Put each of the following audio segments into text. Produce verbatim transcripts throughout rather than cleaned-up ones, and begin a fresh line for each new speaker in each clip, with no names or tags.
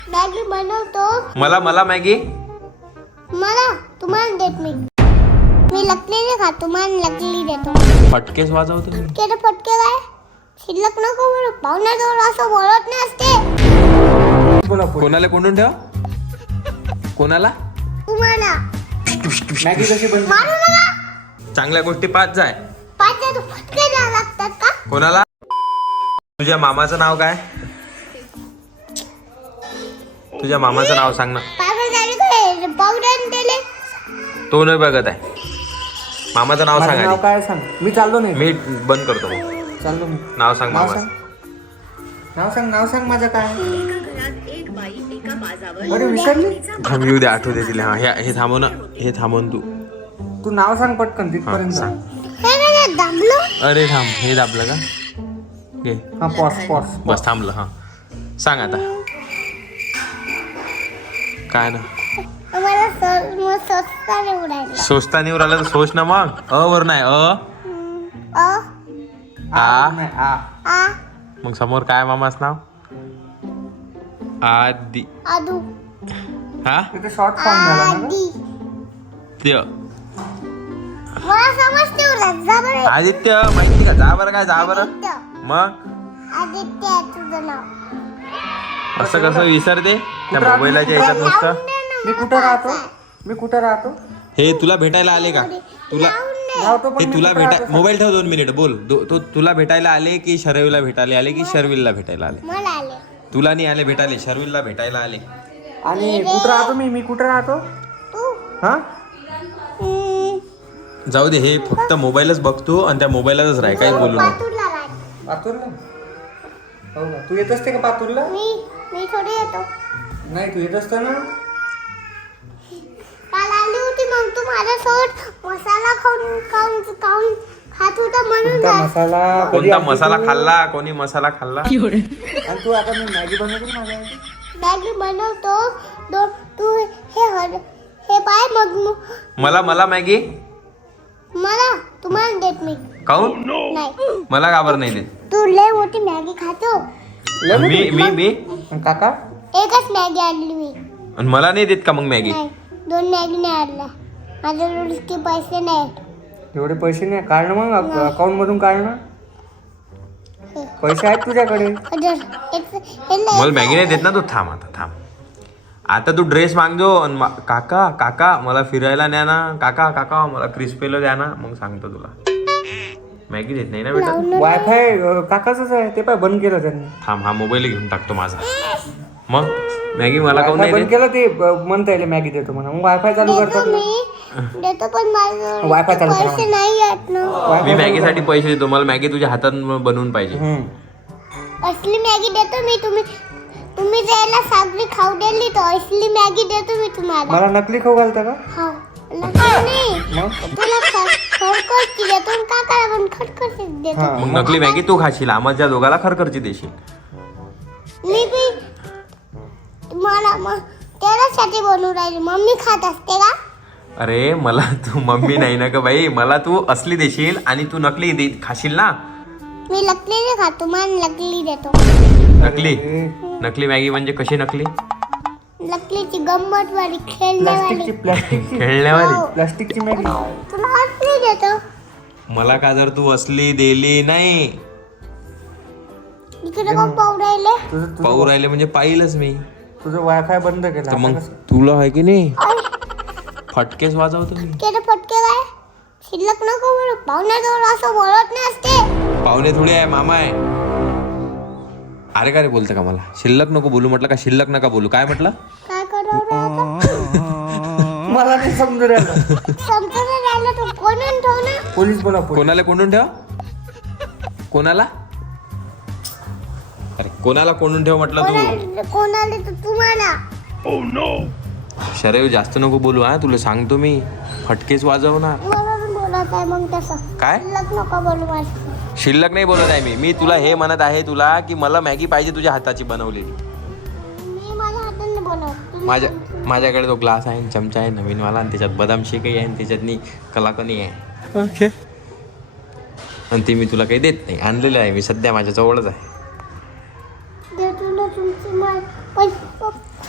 Maggi बनवतो.
मला मला मॅगी
मला तुम्हाला देत मी मी लकलेले खा तुम्हाला लकली देतो.
फटकेच वाजवतो मी.
केले फटके काय शिल्लक नको बोलू. पाहुण्याजवळ असं बोलत नाही असते.
कोणाला कोंडून ठेव कोणाला
तुम्हाला
मॅगी कशी बनते?
मारू नका.
चांगल्या गोष्टी पाच जाय.
पाच तर फटके द्यावे लागतात का?
कोणाला? तुझ्या मामाचं नाव काय? तुझ्या मामाचं नाव सांग ना.
पागल झाले काय पावडर दिले.
तो नाही बघत आहे. मामाचं नाव
माझं
सांग
नाव
आधी.
काय सांग. मी चाललो नाही.
मी बंद करतो.
चाललो मी.
नाव सांग
नाव
मामा.
सांग. नाव सांग नाव सांग माझं काय. अरे विसरली.
थांब येऊ दे आठवू दे तिला. हा हे हे थांबव ना. हे थांबवून तू
तू नाव सांग पटकन
हा,
तिथपर्यंत.
सांग.
हे काय दाबलो.
अरे थांब हे दाबलं का? घे
हा पॉस पॉस.
बस थांबलं. हा सांग आता काय ना.
मला सर मग स्वस्ता निवडायला.
सोचता नाही राहिलं तर सोच ना मग. अ वर नाही अ
अ
आ
नाही आ.
आ
मग समोर काय मामाच नाव? आदी.
आदू
हा
तिथे शॉर्ट फॉर्म झाला ना ग?
आदी.
त्य
मला समजते उलट. जा बरं.
आदित्य माहिती का? जा बरं काय जा बरं.
आदित्य
मग
आदित्य आहे तुझं नाव.
असं कसं विसरते त्या
कुठं
मोबाईलच्या याच्यात नुसतं.
लावून दे ना
मी
मला
कुठं राहतो?
पाच.
मी कुठं राहतो?
हे तुला भेटायला आले का? तुला
लावून दे.
राहतो पण
हे
मी
तुला
कुठं
भेटाय
राहतो?
मोबाईल ठेव दोन मिनिट बोल. दो- तो तुला भेटायला आले की शर्विलला भेटायला आले की शर्विलला भेटायला आले?
मला आले.
तुला नाही आले भेटायला शर्विलला भेटायला आले.
आणि कुठं राहतो मी? मी कुठं राहतो?
तू
हा
हम्म,
जाऊ दे. हे फक्त मोबाईलच बघतो आणि त्या मोबाईलच राह काही बोलू नको.
पातूरला राहत.
पातूरला? हो का? तू येत असते का पातूरला?
मी मी थोडी येतो.
नाही तू येत असतो ना.
काल आली होती मग तू माझ्यासोबत मसाला खाऊन खाऊन खाऊन खात होता म्हणून
कोणता
जा-
मसाला? कधी
कोणता
आणतो
मसाला
तू?
खाल्ला? कोणी मसाला खाल्ला?
आणि तू आता मी मॅगी बनवतो ना माझ्या.
मॅगी बनवतो. दो तू हे हर हे पाय मग मग
मला मला मॅगी
मला तुम्हाला देत मी
खाऊन
नाही.
मला का बरं नाही देत?
तू लय मोठी मॅगी खातो.
मी मी मी
आणि काका?
एकच मॅगी आणली मी.
आणि मला नाही देत का मग मॅगी?
नाही दोन मॅगी नाही आणल्या. माझ्याकडे इतके पैसे नाही.
एवढे पैसे नाही काढ ना मग अकाउंट मधून काढ ना. पैसे आहेत तुझ्याकडे.
अजून एक- हे लय-
मला मॅगी नाही देत ना तू. थांब आता थांब. आता तू ड्रेस मागजो आणि मा- काका काका मला फिरायला न्या ना. काका काका मला क्रिस्पेलो द्या ना. मग सांगतो तुला. मॅगी देत नाही ना बेटा.
लावून नाही.
वायफाय काकाच आहे ते पाय बंद केलं त्यांनी.
थांब हा मोबाईल घेऊन टाकतो माझा. मग मॅगी मला काऊन
वायफाय
नाही
बंद
देत?
केलं ते अ, म्हणता येईल मॅगी देतो म्हणा. मग वायफाय चालू
देतो
करतात ना.
मी देतो पण माझ्याजवळ
वायफाय
इतके
चालू करा.
पैसे नाही आहेत ना.
मी
वायफाय चालू
मॅगीसाठी पैसे देतो. मला मॅगी तुझ्या हातात बनवून पाहिजे.
करा. हम्म.
असली मॅगी देतो मी. तुम्ही तुम्ही जायला सागरी खाऊ दिली तर असली मॅगी देतो मी तुम्हाला.
मला नकली खाऊ घालता का?
हा नक्की नाही.
मग
तुला खडखडची देतो आणि काकाला पण खडखडची देतो.
हा
मग नकली मॅगी तू खाशील. आम्हाला दोघाला खरखरची देशील.
मी बी मला मग त्याच्यासाठी बनवून राहिली. मम्मी खात असते का?
अरे मला तू मम्मी नाही ना ग बाई. मला तू असली देशील आणि तू नकली दे खाशील ना.
मी लकलेले खातो मला लकली देतो.
नकली नकली मॅगी म्हणजे कशी नकली?
लकलीची गंमत वाली खेळण्यावाली.
प्लास्टिकची प्लास्टिकची
खेळण्यावाली.
प्लास्टिकची मॅगी.
तुला असली देतो.
मला का जर तू असली दिली नाही
इकडे कोण पाहू राहिले?
तुझं
पाहू
तुझं
राहिले म्हणजे पाहिलंच मी.
तुझं वायफाय बंद केलं
तर
आता
मग
कसं?
तुला आहे की नाही फटकेच वाजवतो मी.
केले फटके काय शिल्लक नको बोलू. पाहुण्याजवळ असं बोलत नाही असते.
पाहुणे थोडी आहे मामा आहे. अरे का रे बोलतं का मला? शिल्लक नको बोलू म्हटलं का? शिल्लक नका बोलू काय म्हटलं?
काय करावं आता?
मला नाही समजू राहिलं.
समजून राहिलं तू कोणून ठेव ना.
पोलीस बोला पोलीस.
कोणाला कोंडून ठेव? कोणाला? अरे कोणाला कोंडून ठेव म्हटलं तू?
कोणाला कोणाला तर तुम्हाला.
शरयू जास्त नको बोलू. हा तुला सांगतो मी फटकेच वाजवणार.
मला पण बोलत आहे मग तसं.
काय?
शिल्लक नको बोलू माझं.
शिल्लक नाही बोलत आहे मी. मी तुला हे म्हणत आहे तुला की मला मॅगी पाहिजे तुझ्या हाताची बनवलेली.
मी माझ्या हाताने बनवत. तुम्ही
माझ्या माझ्याकडे तो ग्लास आहे चमचा आहे नवीनवाला आणि त्याच्यात बदाम शेकही आहे आणि त्याच्यातनी कलाकणी आहे. ओके. आणि ती मी तुला काही देत नाही. आणलेलं आहे मी सध्या माझ्या जवळच आहे.
देतो ना तुमची मा- पण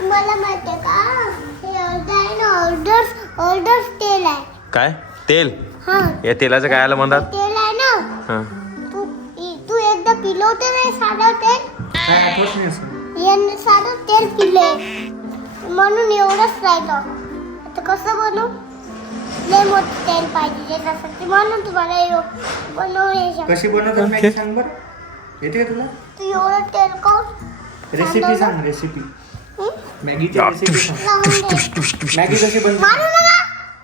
मला माहितीये का हे अर्धा आहे ना ऑर्डर्स ऑर्डर्स तेल आहे.
काय तेल?
हा
या तेलाचं काय आलं म्हणतात?
तेल आहे ना.
हा.
तू इ- तू एकदा पिलं होतं नाही साधं तेल.
काय आठवत नाही असं.
यांनी साधं तेल पिले म्हणून एवढंच राहिलं. आता कसं बनवू? लय मोठं तेल पाहिजे त्याच्यासाठी म्हणून तुम्हाला एव- बनवू
कशी बनवतात मॅगी सांग बरं. येते का तुला?
तू एवढं तेल कोण
रेसिपी सांग रेसिपी. मॅगीची रेसिपी सांग.
लावून दे.
मॅगी कशी बनते?
मारू नका.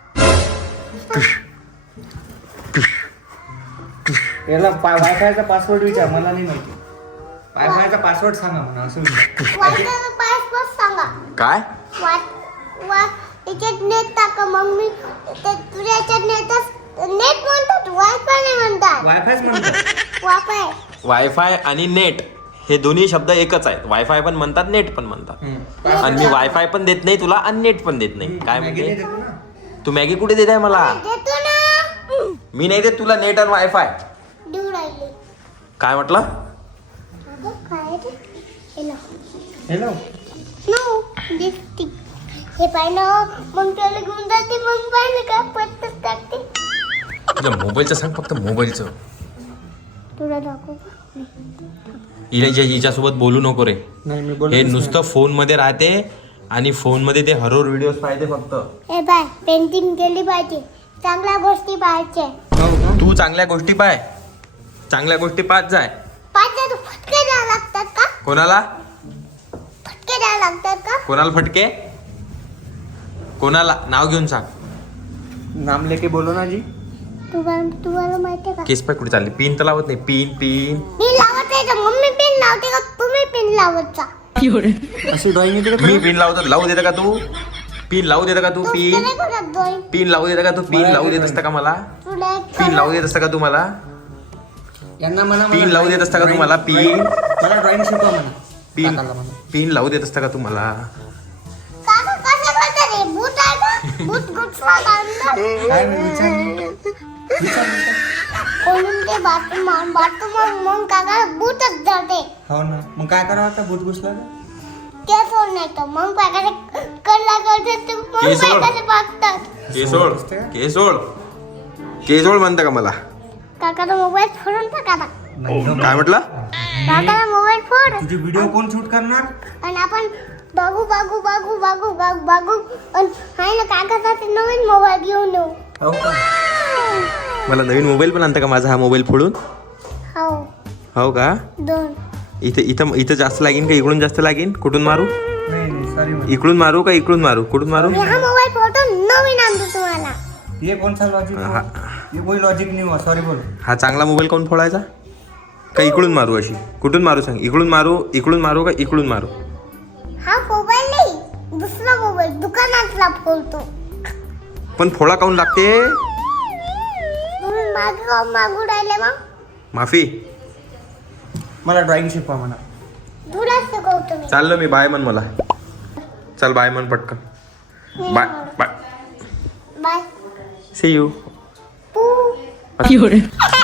याला वायफायचा पासवर्ड विचार, मला नाही माहिती. वायफायचा पासवर्ड सांगा म्हणा असं विचार.
वाटायला पासपोर्ट सांगा.
काय?
वाट वा याच्यात नेट टाका मम्मी. ते तुझ्या याच्यात नेटच नेट म्हणतात वायफाय नाही म्हणतात.
वायफायच म्हणतात.
वायफाय
वायफाय आणि नेट हे दोन्ही शब्द एकच आहेत. वायफाय पण म्हणतात, नेट पण म्हणतात.
हम्म.
आणि मी वायफाय पण देत नाही तुला आणि नेट पण देत नाही. काय
मॅगी नाही
म्हणते?
देतो ना.
तू मॅगी कुठे देत आहे मला?
देतो ना.
मी नाही देत तुला नेट आणि वायफाय.
देऊ राहिले.
काय म्हटलं?
अगं काय रे? हे लाव.
हॅलो.
नो दिसती. हे पाय ना मग त्याला घेऊन जाते मग पाहिलं का पत्तच टाकते.
तुझ्या मोबाईलचं सांग फक्त, मोबाईलचं.
तुला दाखवू का?
हिच्या हिच्यासोबत बोलू नको रे.
नाही मी
हे
बोलतच
नुसतं फोन मध्ये राहते आणि फोन मध्ये ते हरर व्हिडिओ पाहिजे फक्त.
हे बाय पेंटिंग केली पाहिजे. चांगल्या गोष्टी पाहिजे.
नाही. हो का?
तू चांगल्या गोष्टी पाय, चांगल्या गोष्टी पाच जाय.
पाहिजे तर फटके द्यावे लागतात का?
कोणाला
फटके द्यावे लागतात का?
कोणाला फटके? कोणाला? नाव घेऊन सांग.
नाम लेके बोलो ना जी.
तुम्हाला तुम्हाला माहिती आहे का?
केस पाय कुठे चालली? पिन तर लावत नाही. पिन पिन
मी लावत आहे का? मम्मी पिन लावते का तुम्ही पिन लावत जा?
अशी ड्रॉइंग येते का
मी
तुला?
पिन लावतो. लावू देता का तू? पिन लावू देता का तू?
तू
पिन
नाही करत ड्रॉइंग.
पिन लावू देता का तू? पिन लावू देत असता का मला?
तुला एक
पिन लावू देत असता का तू मला?
यांना म्हणा
पिन
मला
लावू देत असता का
drawing-
तुम्हाला? पिन
मला ड्रॉइंग शिकवा म्हणा.
पिन
काकाला म्हणा.
पिन लावू देत असता का तू मला?
काका कसं करतात रे? भूत आहे का? भूत गुच्छा काढणार.
काय नाही विचार. विचार विचार.
म्हणून ते बाथरूम बाथरूम मग काका भूतच जाते.
हो ना. मग काय करावं आता भूत घुसला तर?
ते सोड नाही तर मग काकाचे कल्ला करतात ते मग
केस सोड.
काकाचे बघतात.
केसोळ केसोळ केसोळ म्हणता का मला?
काकाचा मोबाईल फोडून टाका आता.
नाही ना.
काय म्हटलं?
काकाचा मोबाईल फोड
तुझी व्हिडिओ कोण शूट करणार?
आणि आपण बघू बघू बघू बघू बघू बघू आणि हाय ना काकासाठी नवीन मोबाईल घेऊन येऊ.
हो का?
मला नवीन मोबाईल पण आणता का माझा हा मोबाईल फोडून?
हो
हो का?
दोन.
इथं इथं इथं जास्त लागेल का इकडून जास्त लागेल? कुठून मारू?
नाही नाही सॉरी.
इकडून मारू का इकडून मारू? कुठून मारू?
मी हा मोबाईल फोडून नवीन आणतो तुम्हाला.
ये कोणसा लॉजिक?
हा.
ये कोई लॉजिक नहीं हुआ. सॉरी बोल.
हा चांगला मोबाईल कोण फोडायचा? का इकडून मारू अशी? कुठून मारू सांग? इकडून मारू इकडून मारू का इकडून मारू?
हा मोबाईल नाही दुसरा मोबाईल दुकानातला फोडतो.
पण फोडा काऊन लागते?
तुम्ही मागे मागू राहिले मग
माफी.
मला ड्रॉइंग शिकवा म्हणा.
तुलाच शिकवतो मी.
चाललो मी. बाय म्हण मला. चल बाय म्हण पटकन. Bye bye.
Bye.
See you.
पू.